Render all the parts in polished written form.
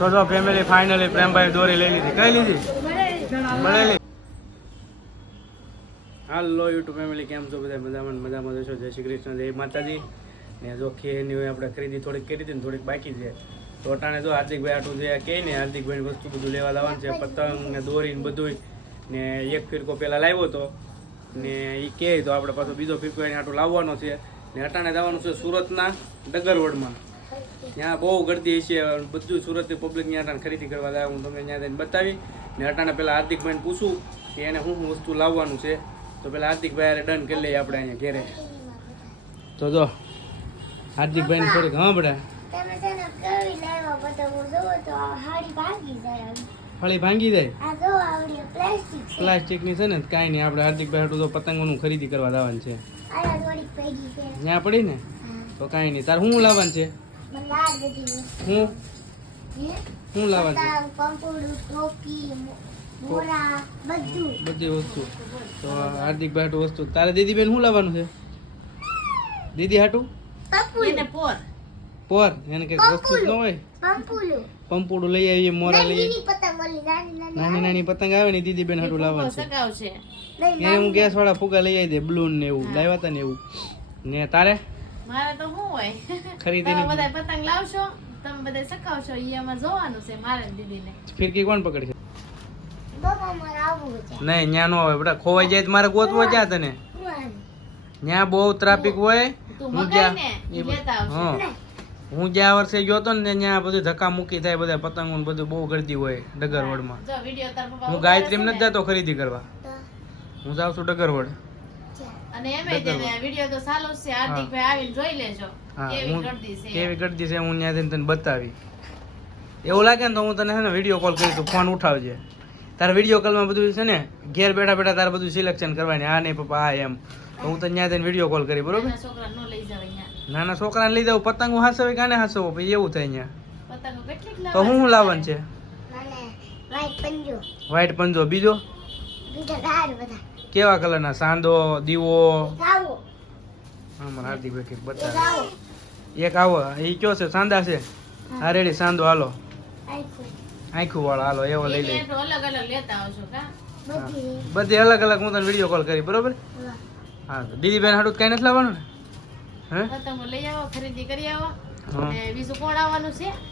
તો family finally પ્રેમભાઈ દોરી લઈ લીધી. કઈ લીધી? મળેલી. હાલો યુટ્યુબ ફેમિલી, કેમ છો બધા? મજામાં જશો. જય શ્રી કૃષ્ણ, જય માતાજી. ને જો ખેની હોય આપણે ખરીદી થોડીક કરી હતી ને થોડીક બાકી છે. તો અટાણે જો હાર્દિકભાઈ આટલું જે કહે ને, હાર્દિકભાઈ વસ્તુ બધું લેવા લાવવાનું છે, પતંગ ને દોરી ને બધું. ને એક ફિરકો પહેલાં લાવ્યો હતો ને એ કહે તો આપણે પાછો બીજો ફિરકો એને આટલું લાવવાનો છે. ને અટાણે જવાનું છે સુરતના ડગરવડમાં. ત્યાં બહુ ગરદી છે, બધું સુરતની પબ્લિક ત્યાં અટાણે ખરીદી કરવા જાય. હું તમને ત્યાં જઈને બતાવી ને અટાણે પહેલાં હાર્દિકભાઈને પૂછું કે એને શું વસ્તુ લાવવાનું છે. તો પેલા હાર્દિકભાઈ ડન કરી લઈએ આપણે અહીંયા ઘેરે. તો જો હાર્દિકભાઈ ને થોડીક સાંભળે. ફળી ભાંગી જાય પ્લાસ્ટિક ની છે ને, કાંઈ નહીં. આપણે હાર્દિકભાઈ હાટું તો પતંગોનું ખરીદી કરવા લાવવાનું છે. ત્યાં પડી ને તો કાંઈ નહીં. તાર શું લાવવાનું છે? શું લાવવાનું છે? બધી વસ્તુ. તો હાર્દિકભાઈ હાટું વસ્તુ. તારે દીદીબેન શું લાવવાનું છે? દીદી હાટું પોર એને કઈક વસ્તુ ન હોય. પંપુડું લઈ આવીએ, મોરા લઈ નાની નાની પતંગ આવે ને દીદીબેન હાટું લાવવાનું છે. એને હું ગેસ વાળા ફુગા લઈ આવી દે, બ્લૂન ને એવું લાવ્યા હતા ને એવું. ને તારે મારે તો શું હોય ખરીદી બધા પતંગ લાવશો, તમે બધા સકાવશો, એમાં જોવાનું છે મારે દીદીને. ફિરકી કોણ પકડશે? નહીં, ન્યા નો હોય બેટા. ખોવાઈ જાય તો મારે ગોતવો ક્યાં તને? ત્યાં બહુ ટ્રાફિક હોય. હું જ્યાં વર્ષે ગયો હતો ને ત્યાં બધું ધક્કા મૂકી થાય, બધા પતંગો બધું બહુ ગરદી હોય ડગરવડમાં. હું ગાયત્રી નથી જતો ખરીદી કરવા, હું જાઉં છું ડગરવડ. કેવી ગરદી છે હું ત્યાં તને બતાવી. એવું લાગે ને તો હું તને છે ને વિડીયો કોલ કરી, તું ફોન ઉઠાવજે. તારે વિડીયો કોલમાં બધું છે ને ઘેર બેઠા બેઠા તારે બધું સિલેક્શન કરવાની. આ નહીં પપ્પા આ એમ. તો હું તને ત્યાં જઈને વિડીયો કોલ કરી, બરોબર? નાના છોકરાને લઈ જાવ, પતંગો હાસવે કાને હાસવો, પછી એવું થાય અહીંયા. તો હું લાવવાનું છે? વ્હાઈટ પંજો. બીજો કેવા કલરના? સાંદો, દીવો. હા, હાર્દિકભાઈ કઈક બતાવે. એક આવો એ કયો છે? સાંદા છે. હા રેડી, સાંદો હાલો. આખું વાળો હાલો, એવો લઈ લે. બધી અલગ અલગ હું તને વિડીયો કોલ કરી, બરોબર? હા, દીદીબેન હાટું કઈ નથી લાવવાનું ને?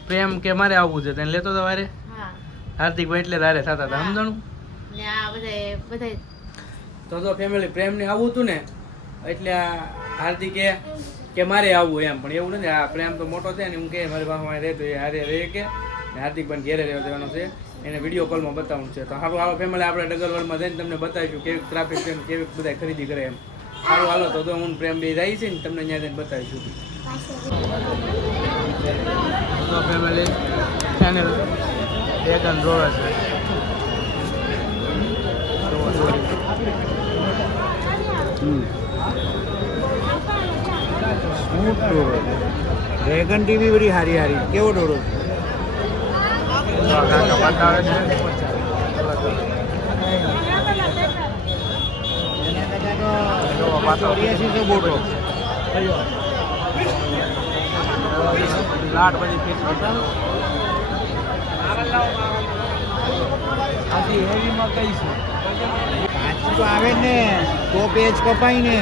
પ્રેમ કે મારે આવવું છે, તેને લેતો તો વારે. હાર્દિકભાઈ એટલે તારે થતા હતા, સમજણું? તો જો ફેમિલી પ્રેમ ને આવવું હતું ને, એટલે હાર્દિકે કે મારે આવવું એમ. પણ એવું નથી, આ પ્રેમ તો મોટો છે ને, હું કે મારી પાસે રહેતો એ હારે રહે કે હાર્દિકભાઈ ઘેરે રહેવા દેવાનો છે, એને વિડીયો કોલમાં બતાવવાનું છે. તો સારું હાલો ફેમિલી, આપણે ડગરવડમાં જઈને તમને બતાવીશું કેવી ટ્રાફિક છે, કેવી બધા ખરીદી કરે એમ. સારું હાલો તો હું પ્રેમ બે જાય છે ને, તમને ત્યાં જઈને બતાવીશું. તો ફેમિલી ચેનલ ડ્રેગન જોવે છે. ડ્રેગન ટીવી બધી હારી હારી. કેવો ડોરો બતાવે છે. લાટ બધી ફીસ હેવીમાં કઈ છે? આવે ને તો પેજ કપાય ને,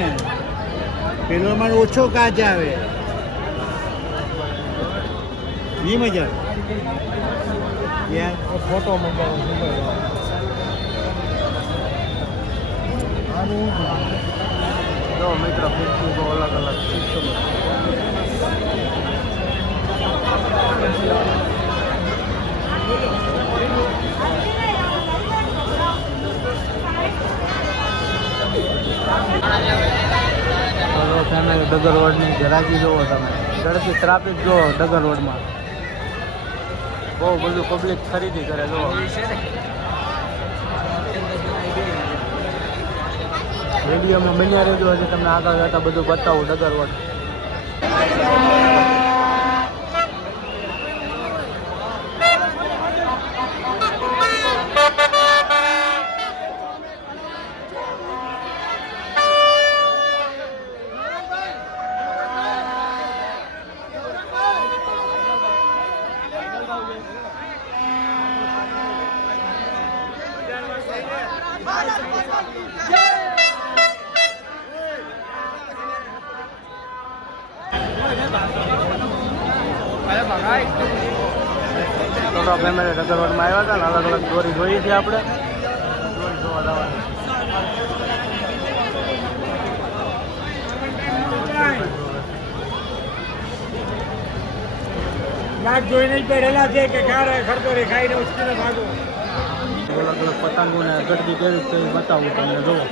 પેલો માં ઓછો કાચ આવે, નહીં મજા આવે. ફોટો મંગાવો જો મિત્રો, ફીરકી તો અલગ અલગ સિસ્ટમ. ફેમિલી ડગરવડની જરાકી જોવો તમે, ઝડપી ટ્રાફિક જોવો ડગરવડમાં. બહુ બધું પબ્લિક ખરીદી કરે. જો વિડીયોમાં બન્યા રહેજો, હજી તમને આગળ જતા બધું બતાવું ડગરવડ. તો ફેમિલી રગરવડમાં આવ્યા હતા ને અલગ અલગ દોરી જોઈએ છીએ આપણે દોરી જોવા જવાની નાક જોઈને જ પડેલા છે કે ક્યારે ખડતોરી ખાઈને ઉચકીને ભાગો. અલગ અલગ પતંગોને ગરદી કેવી છે એ બતાવું તમને જુઓ.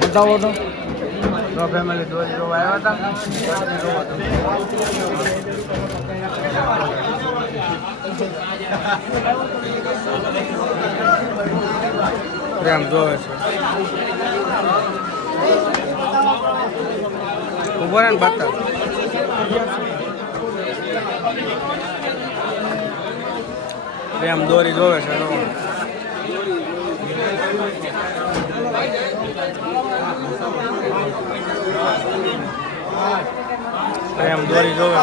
બતાવો તો ફેમિલી દોરી જોવા આવ્યા હતા પ્રેમ જોવે છે ઉભો રહે ને બતા પ્રેમ દોરી જોવે છે પ્રેમ દોરી જોવે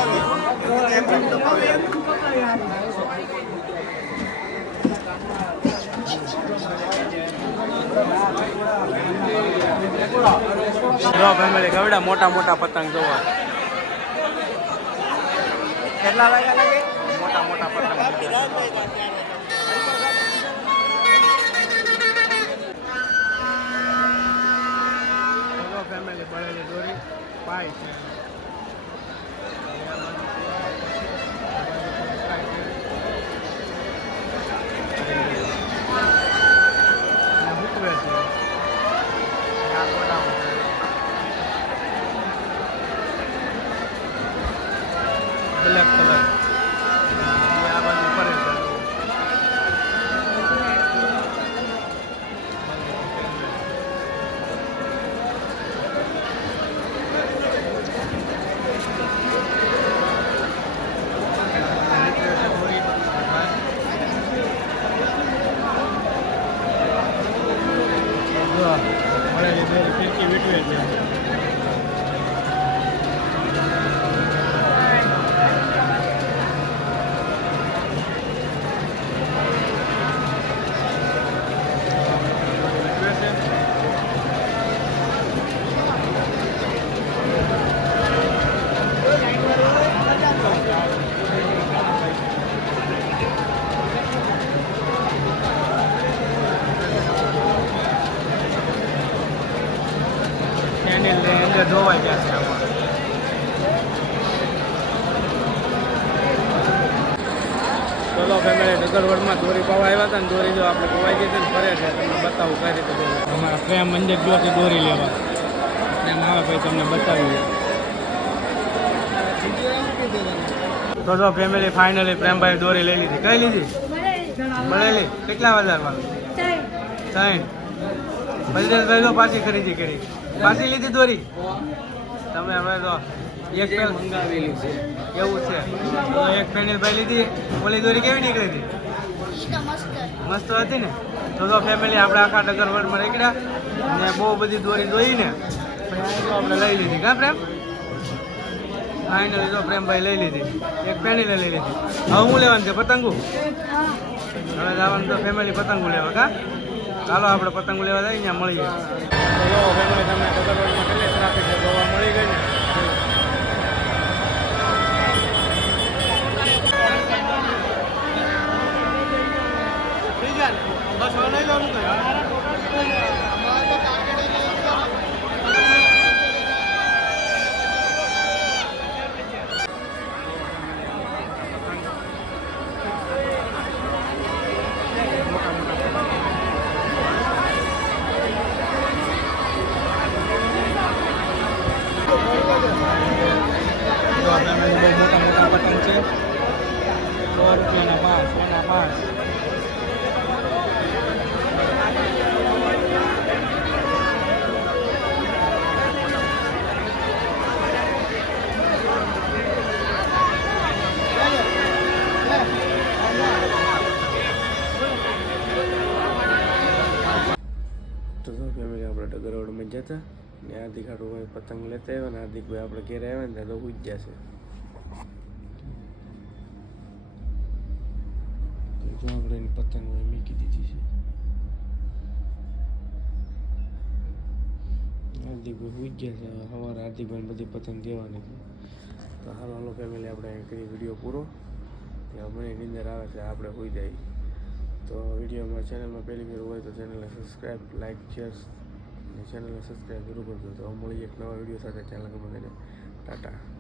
જો ફેમિલી કેવડા મોટા મોટા પતંગ જોવા કેટલા વાગ્યા લાગે મોટા મોટા પતંગ ફેમિલી બળેલી દોરી પાય છે બ્લેક કલર આ બાજુ ફરે છે ફિરકી વીટવે છે અંદર ધોવાઈ ગયા છે ચલો ફેમિલી ડગરવડમાં દોરી પાવા આવ્યા હતા ને દોરી જો આપણે ધોવાઈ ગઈ છે ને ફરે છે તમને બતાવું કઈ રીતે અમારા પ્રેમ મંદિર જોથી દોરી લેવા પ્રેમ આવે ભાઈ તમને બતાવી તો જો ફેમિલી ફાઇનલી પ્રેમભાઈ દોરી લઈ લીધી કઈ લીધી મળેલી કેટલા હજારમાં 60 બલદેવભાઈ તો પાછી ખરીદી કરી પાછી લીધી દોરી તમે હવે તો એક પેન મંગાવેલી છે એવું છે તો એક પેનલભાઈ લીધી ઓલી દોરી કેવી નીકળી હતી મસ્ત હતી ને તો ફેમિલી આપણે આખા ડગરવડમાં નીકળ્યા ને બહુ બધી દોરી જોઈને આપણે લઈ લીધી કા પ્રેમ ફાઇનલી જો પ્રેમભાઈ લઈ લીધી એક પેનલ લઈ લીધી હવે હું લેવાનું છે પતંગો હવે જવાનું તો ફેમિલી પતંગો લેવા કા ચાલો આપણે પતંગો લેવા જઈએ ત્યાં મળીએ ચલો ફેમિલી તમને ડગરવડમાં કેટલી ટ્રાફિક છે જોવા મળી ગઈ ને બસ લઈ જવાનું તો મોટા મોટા પતંગ છે 100 રૂપિયાના 5 એના 5 ગરોડમાં જતા ને હાર્દિક હાટું ભાઈ પતંગ લેતા આવ્યા ને હાર્દિકભાઈ આપણે ઘેરે આવ્યા ને ત્યાં તો ઉજ જશે. જો આપણે એની પતંગ હોય મૂકી દીધી છે. હાર્દિકભાઈ ઉજ ગયા છે. સવારે હાર્દિકભાઈ બધી પતંગ દેવાની છે. તો હાલો ફેમિલી આપણે કરી વિડીયો પૂરો. ત્યાં મને નીંદર આવે છે આપણે હોઈ જાય. તો વિડીયોમાં ચેનલમાં પહેલી વાર હોય તો ચેનલને સબસ્ક્રાઈબ લાઇક શેર અને ચેનલને સબસ્ક્રાઈબ જરૂર કરજો. તો મળીએ એક નવા વિડીયો સાથે. ચેનલ ગમે તેને ટાટા.